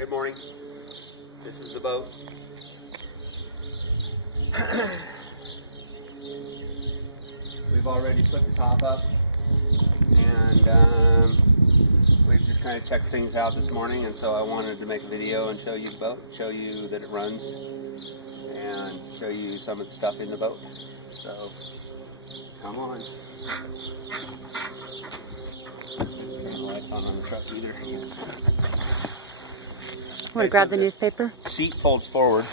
Good morning. This is the boat. We've already put the top up, and we've just kind of checked things out this morning, and so I wanted to make a video and show you the boat, show you that it runs, and show you some of the stuff in the boat. So, come on. No lights on the truck either. Want to grab the newspaper? Seat folds forward.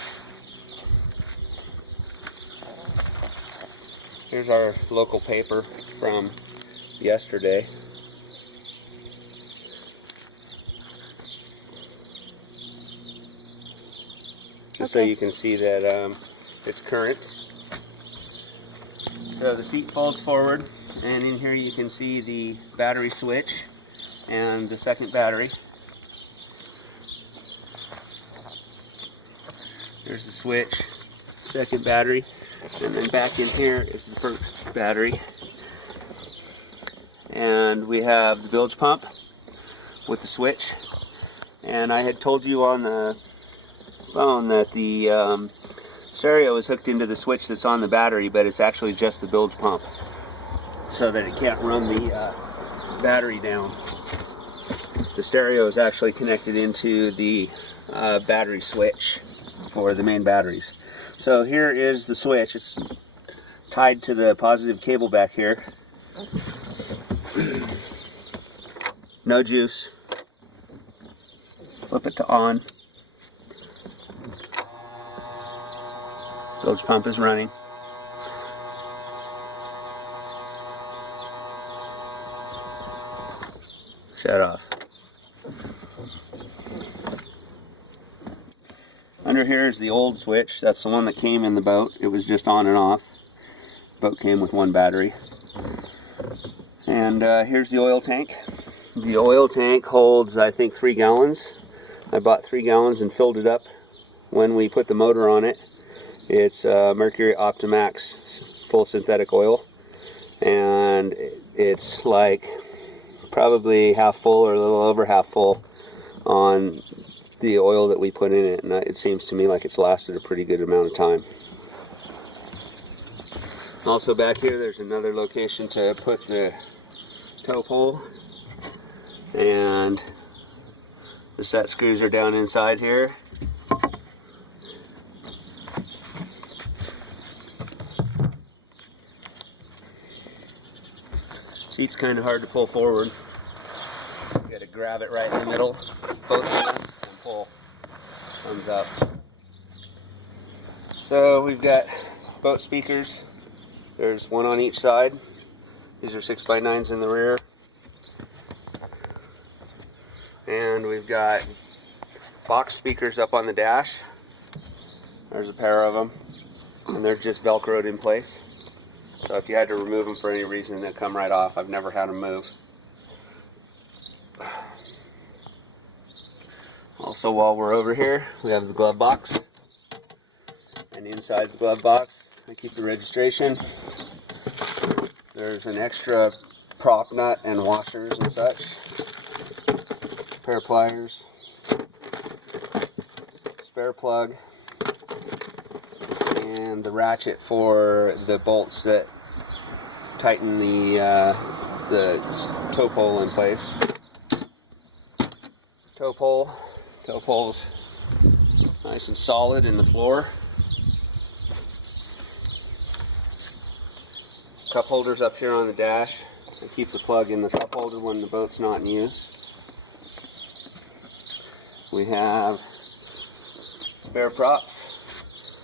Here's our local paper from yesterday. Just so you can see that it's current. So the seat folds forward, and in here you can see the battery switch and the second battery. There's the switch, second battery, and then back in here is the first battery. And we have the bilge pump with the switch. And I had told you on the phone that the stereo is hooked into the switch that's on the battery, but it's actually just the bilge pump, so that it can't run the battery down. The stereo is actually connected into the battery switch for the main batteries. So here is the switch. It's tied to the positive cable back here. No juice. Flip it to on. Bilge pump is running. Shut off. Under here is the old switch. That's the one that came in the boat. It was just on and off. The boat came with one battery. And here's the oil tank. The oil tank holds, I think, 3 gallons. I bought 3 gallons and filled it up when we put the motor on it. It's Mercury Optimax full synthetic oil. And it's like probably half full or a little over half full on the oil that we put in it, and it seems to me like it's lasted a pretty good amount of time. Also back here there's another location to put the tow pole, and the set screws are down inside here. Seat's kind of hard to pull forward. You got to grab it right in the middle, both hands, and pull. Thumbs up. So we've got boat speakers. There's one on each side. These are 6x9s in the rear. And we've got box speakers up on the dash. There's a pair of them. And they're just Velcroed in place. So if you had to remove them for any reason, they'll come right off. I've never had them move. Also, while we're over here, we have the glove box. And inside the glove box, I keep the registration. There's an extra prop nut and washers and such. Pair of pliers. Spare plug. And the ratchet for the bolts that tighten the tow pole in place. Tow pole's nice and solid in the floor. Cup holders up here on the dash. I keep the plug in the cup holder when the boat's not in use. We have spare props.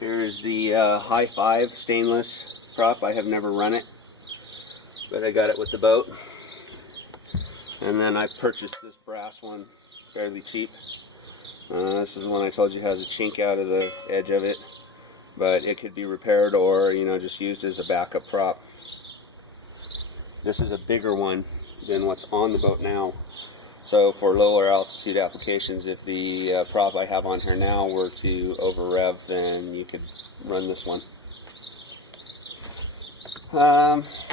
Here's the High 5 stainless prop. I have never run it, but I got it with the boat. And then I purchased this brass one fairly cheap. This is the one I told you has a chink out of the edge of it, but it could be repaired or, you know, just used as a backup prop. This is a bigger one than what's on the boat now. So for lower altitude applications, if the prop I have on here now were to over rev, then you could run this one.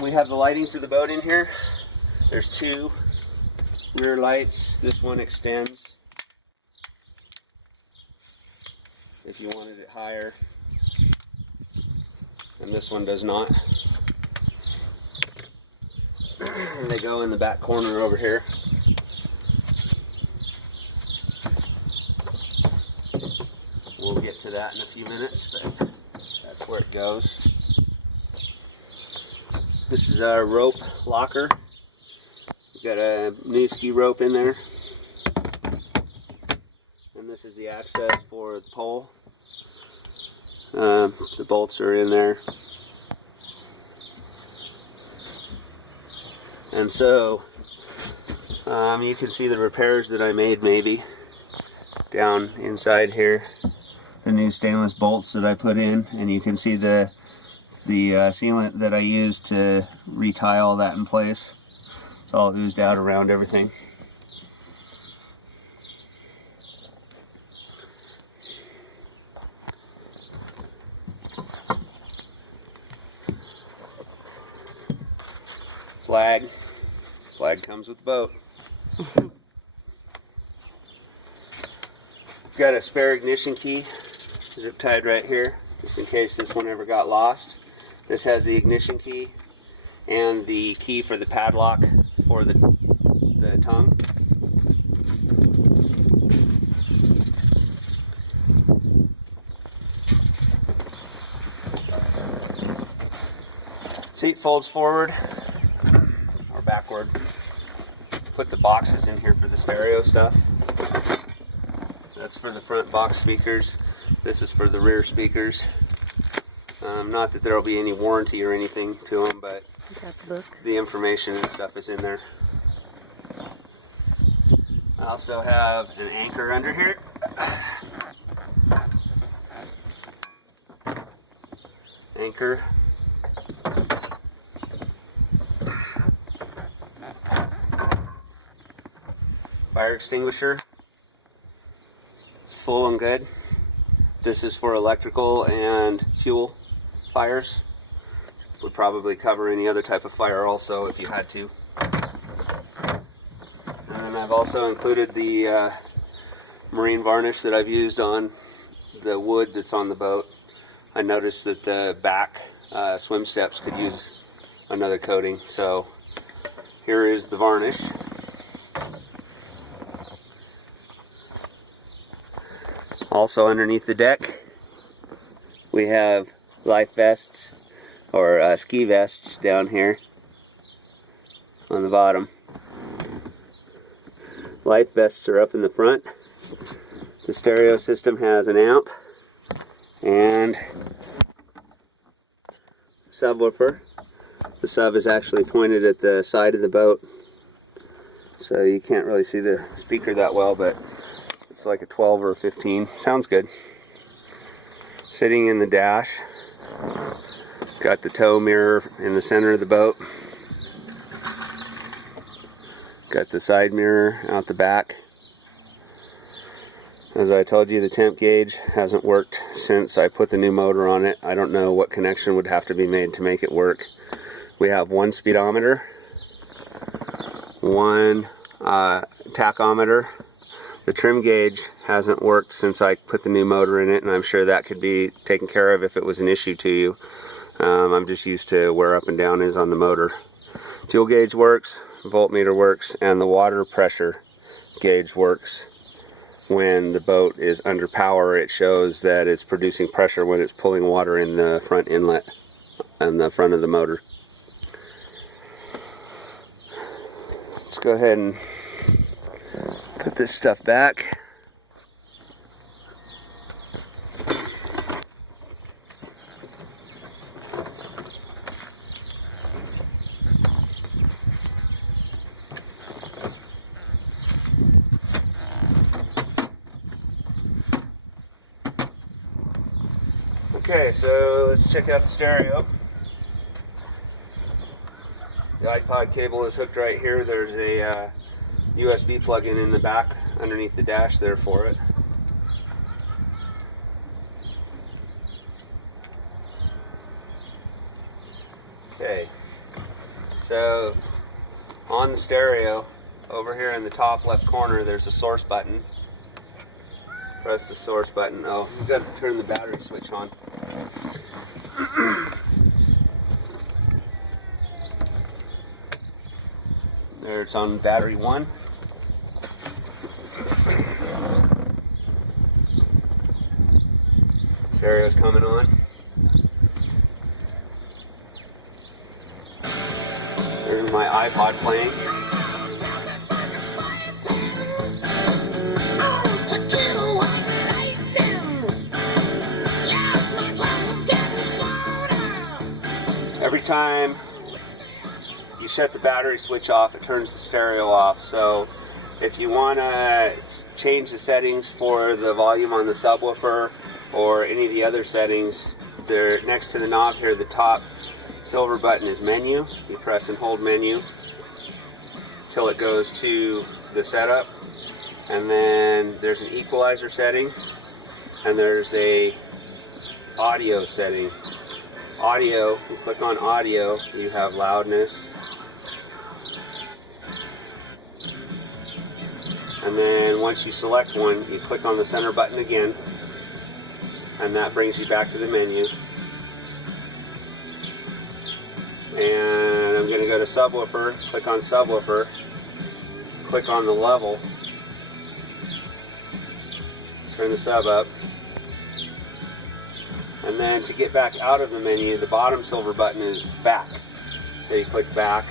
We have the lighting for the boat in here. There's 2 rear lights. This one extends if you wanted it higher. And this one does not. They go in the back corner over here. We'll get to that in a few minutes, but that's where it goes. This is our rope locker. We've got a new ski rope in there. And this is the access for the pole. The bolts are in there. And so you can see the repairs that I made maybe down inside here. The new stainless bolts that I put in, and you can see the sealant that I used to retie all that in place. It's all oozed out around everything. Flag comes with the boat. Got a spare ignition key, zip tied right here, just in case this one ever got lost. This has the ignition key and the key for the padlock for the tongue. Seat folds forward or backward. Put the boxes in here for the stereo stuff. That's for the front box speakers. This is for the rear speakers. Not that there will be any warranty or anything to them, but the information and stuff is in there. I also have an anchor under here. Anchor. Fire extinguisher. It's full and good. This is for electrical and fuel fires. Would probably cover any other type of fire also if you had to. And then I've also included the marine varnish that I've used on the wood that's on the boat. I noticed that the back swim steps could use another coating, so here is the varnish. Also underneath the deck we have life vests or ski vests down here on the bottom. Life vests are up in the front. The stereo system has an amp and subwoofer. The sub is actually pointed at the side of the boat, so you can't really see the speaker that well, but it's like a 12 or a 15. Sounds good. Sitting in the dash. Got the tow mirror in the center of the boat. Got the side mirror out the back. As I told you, the temp gauge hasn't worked since I put the new motor on it. I don't know what connection would have to be made to make it work. We have one speedometer, one tachometer. The trim gauge hasn't worked since I put the new motor in it, and I'm sure that could be taken care of if it was an issue to you. I'm just used to where up and down is on the motor. Fuel gauge works, voltmeter works, and the water pressure gauge works. When the boat is under power, it shows that it's producing pressure when it's pulling water in the front inlet and the front of the motor. Let's go ahead and put this stuff back. Okay, so let's check out the stereo. The iPod cable is hooked right here. There's a USB plug-in in the back underneath the dash there for it. Okay, so on the stereo, over here in the top left corner, there's a source button Press the source button. Oh, you've got to turn the battery switch on. There, it's on battery 1. Stereo's coming on. There's my iPod playing. Every time you shut the battery switch off, it turns the stereo off. So if you want to change the settings for the volume on the subwoofer or any of the other settings, they're next to the knob here. The top silver button is menu. You press and hold menu till it goes to the setup, and then there's an equalizer setting, and there's a audio setting. Audio, you click on audio, you have loudness, and then once you select one, you click on the center button again, and that brings you back to the menu. And I'm going to go to subwoofer, click on subwoofer, click on the level, turn the sub up, and then to get back out of the menu, the bottom silver button is back. So you click back,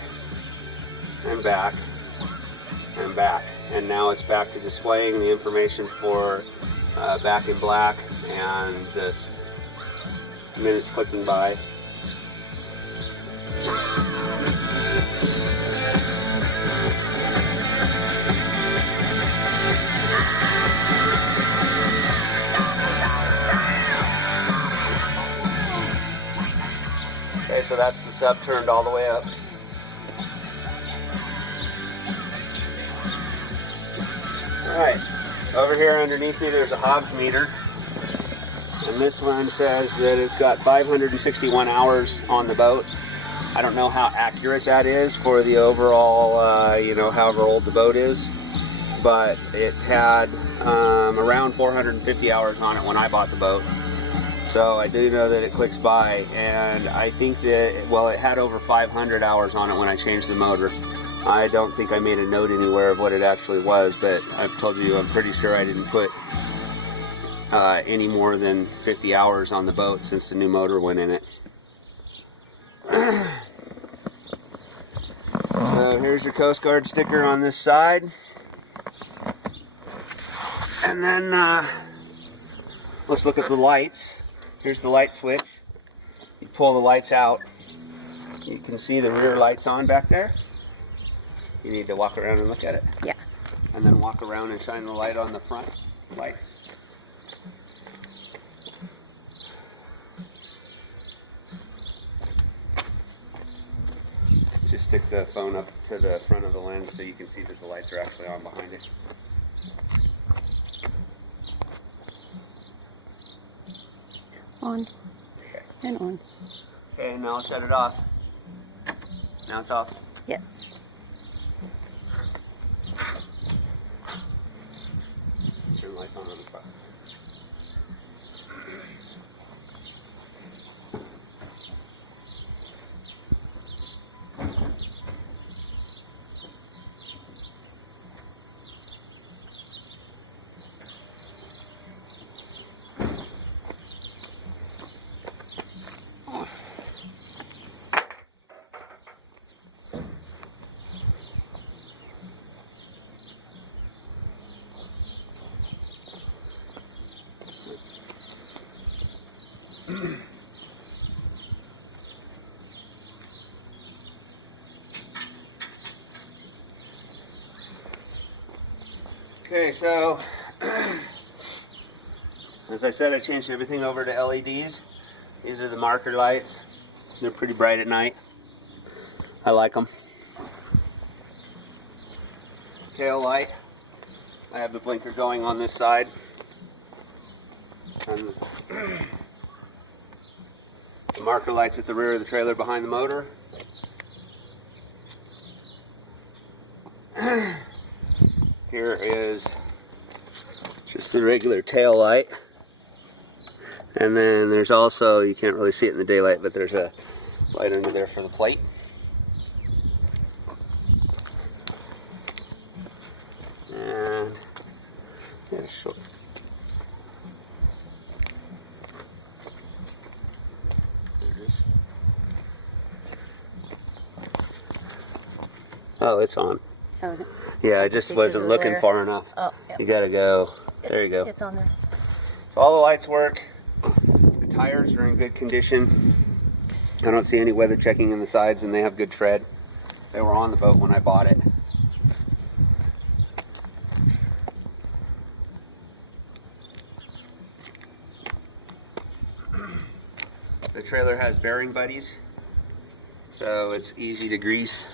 and back, and back. And now it's back to displaying the information for Back in Black and the minutes clicking by. Okay, so that's the sub turned all the way up. Alright, over here underneath me there's a Hobbs meter. And this one says that it's got 561 hours on the boat. I don't know how accurate that is for the overall, however old the boat is. But it had around 450 hours on it when I bought the boat. So I do know that it clicks by, and I think that, well, it had over 500 hours on it when I changed the motor. I don't think I made a note anywhere of what it actually was, but I've told you I'm pretty sure I didn't put any more than 50 hours on the boat since the new motor went in it. So here's your Coast Guard sticker on this side. And then let's look at the lights. Here's the light switch. You pull the lights out. You can see the rear lights on back there. You need to walk around and look at it. Yeah. And then walk around and shine the light on the front lights. Just stick the phone up to the front of the lens so you can see that the lights are actually on behind it. On. Okay. And on. Okay, now I'll shut it off. Now it's off. Yes. Turn the lights on the front. Okay, so as I said, I changed everything over to LEDs. These are the marker lights. They're pretty bright at night. I like them. Tail light. I have the blinker going on this side. And the marker lights at the rear of the trailer behind the motor. Here is just Just the regular tail light. And then there's also, you can't really see it in the daylight, but there's a light under there for the plate. And yeah, sure. There it is. Oh, it's on. Oh, Yeah, I just wasn't looking there. far enough. Oh, yeah. You gotta go. There you go. It's on there. So all the lights work. The tires are in good condition. I don't see any weather checking in the sides, and they have good tread. They were on the boat when I bought it. The trailer has bearing buddies, so it's easy to grease.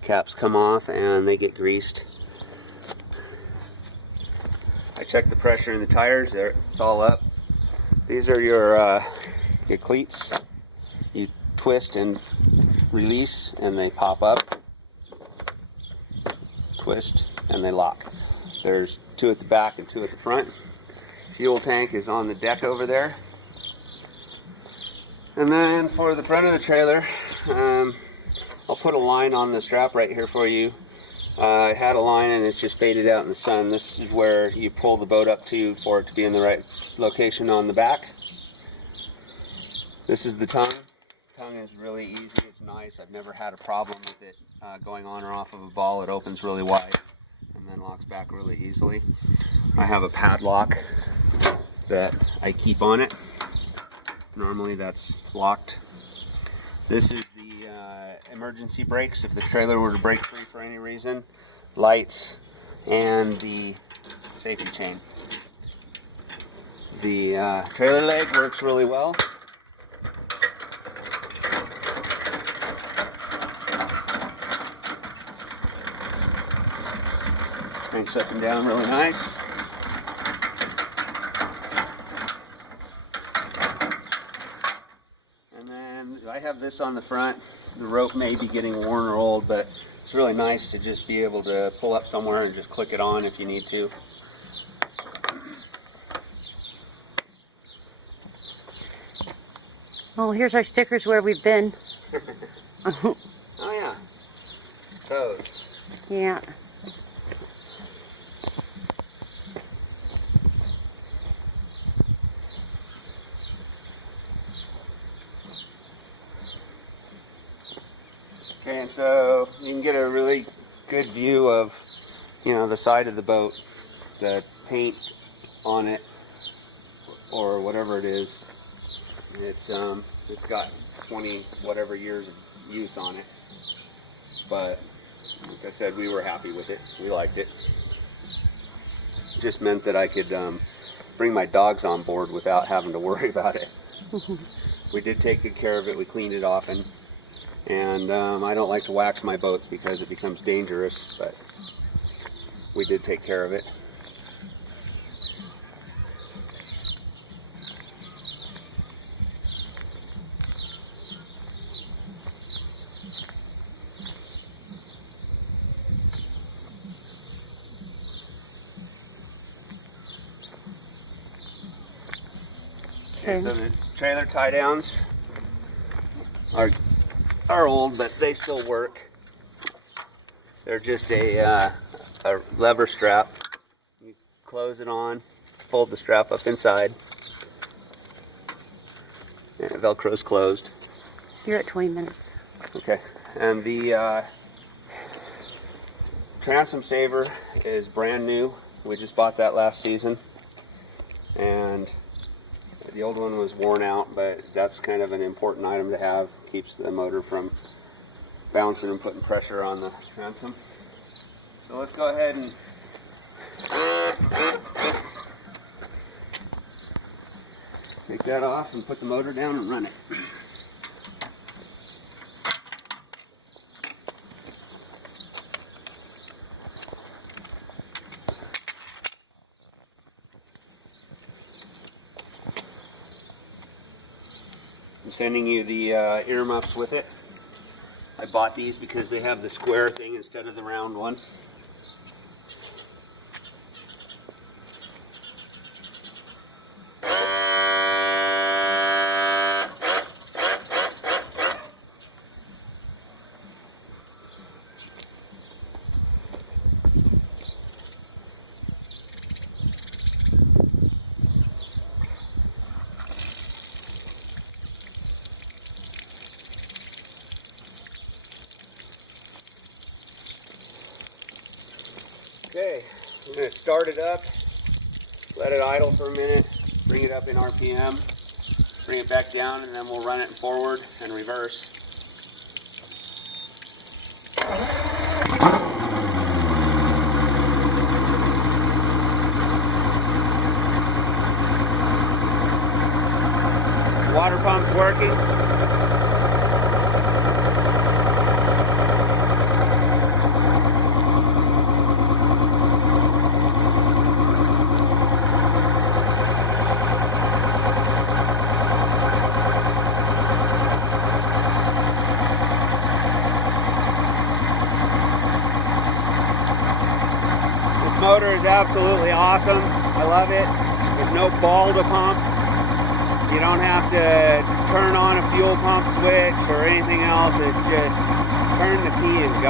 Caps come off and they get greased. I checked the pressure in the tires. There, it's all up. These are your cleats. You twist and release, and they pop up. Twist and they lock. There's 2 at the back and 2 at the front. Fuel tank is on the deck over there. And then for the front of the trailer, I'll put a line on the strap right here for you. I had a line and it's just faded out in the sun. This is where you pull the boat up to for it to be in the right location on the back. This is the tongue. Tongue is really easy. It's nice. I've never had a problem with it going on or off of a ball. It opens really wide and then locks back really easily. I have a padlock that I keep on it. Normally that's locked. This is the emergency brakes if the trailer were to break free for any reason. Lights and the safety chain. The trailer leg works really well. Cranks up and down really nice. I have this on the front. The rope may be getting worn or old, but it's really nice to just be able to pull up somewhere and just click it on if you need to. Oh, here's our stickers where we've been. Oh yeah. Those. Yeah. Okay, and so you can get a really good view of, the side of the boat, the paint on it, or whatever it is. It's got 20 whatever years of use on it. But like I said, we were happy with it. We liked it. Just meant that I could bring my dogs on board without having to worry about it. We did take good care of it. We cleaned it often. And I don't like to wax my boats because it becomes dangerous, but we did take care of it. Okay, so the trailer tie downs are old, but they still work. They're just a lever strap. You close it on, fold the strap up inside, and it Velcro's closed. You're at 20 minutes. Okay, and the transom saver is brand new. We just bought that last season, and the old one was worn out, but that's kind of an important item to have. Keeps the motor from bouncing and putting pressure on the transom. So let's go ahead and take that off and put the motor down and run it. I'm sending you the earmuffs with it. I bought these because they have the square thing instead of the round one. start it up, let it idle for a minute, bring it up in RPM, bring it back down, and then we'll run it forward and reverse. Water pump's working. This motor is absolutely awesome. I love it. There's no ball to pump. You don't have to turn on a fuel pump switch or anything else. It's just turn the key and go.